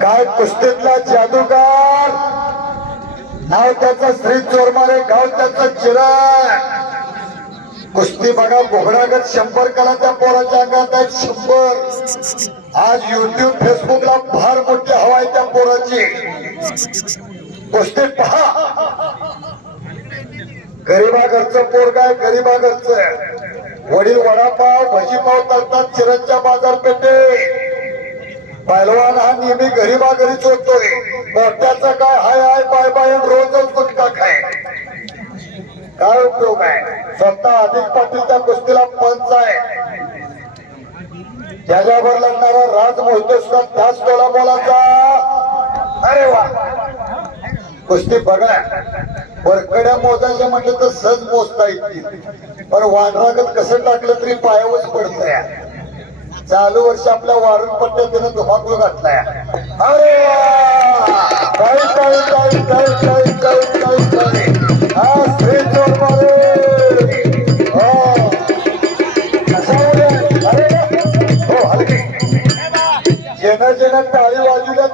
काय कुस्तीतला जादूगार? नाव त्याचं श्री चोरमारे गाव त्याचं चिराग. कुस्ती बघा बोगडागत शंभर करा त्या पोराच्या अंगात आहेत शंभर. आज युट्यूब फेसबुकला फार मोठी हवा आहे त्या पोराची. कुस्ती पहा. गरीबा घरचं पोरग आहे गरीबा घरचं वडील वडापाव भजीपाव तळतात चिरंच्या बाजारपेठेत. पहिलवान हा नेहमी गरीबा घरी होतोय मोठ्याचा काय हाय हाय पाय पाय रोजच गुटखा खाय काय उपयोग आहे? स्वतः अधिक पाटील त्या कुस्तीला पंच आहे. त्याच्यावर लागणारा राज मोहिते सुद्धा त्याच टोला बोलाचा अरे वा! कुस्ती बघा. वरकड्या मोजायच्या म्हटलं तर सहज मोजता येतील. पण वानरागत कसं टाकलं तरी पायावरच पडतंय. चालू वर्ष आपल्या वारून पट्ट्यात त्यानं धुमाकूळ घातलाय. अरे वा! काय काय काय काय काय हा श्री चोरमारे अरे हो हलकी. जेणं जेणं टाळी वाजवल्या